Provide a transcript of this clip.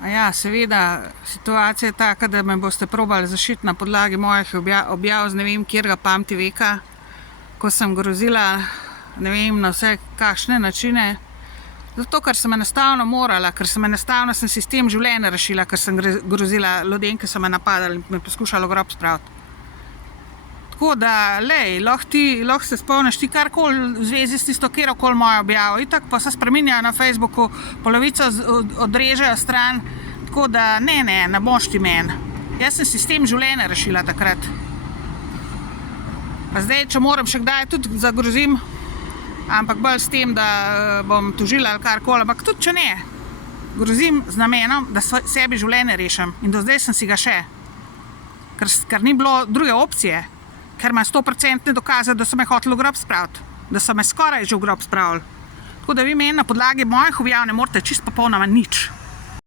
Ja, seveda, situacija je taka, da me boste probali zašiti na podlagi mojih objav z ne vem kjerga pamti veka, ko sem grozila ne vem na vse kakšne načine. Zato, ker sem enostavno morala, ker sem sistem življenja rešila, ker sem grozila ljudem, ki so me napadali in me poskušali v grob spraviti. Tako da, lahko se spomniš ti karkoli v zvezi s tisto kjerokoli mojo objavo. Itak pa se spreminjajo na Facebooku, polovico odrežejo stran, tako da ne boš ti meni. Jaz sem sistem življenja rešila takrat. Pa zdaj, če moram še kdaj, tudi zagrozim, ampak bolj s tem, da bom tožila ali karkoli, ampak tudi če ne, grozim z namenom, da sebi življenje rešim. In do zdaj sem si ga še. Ker ni bilo druge opcije. Ker imam 100% dokaze, da so me hoteli v grob spraviti. Da so me skoraj že v grob spravili. Tako da vi meni na podlagi mojih objav ne morete čisto popolnoma nič.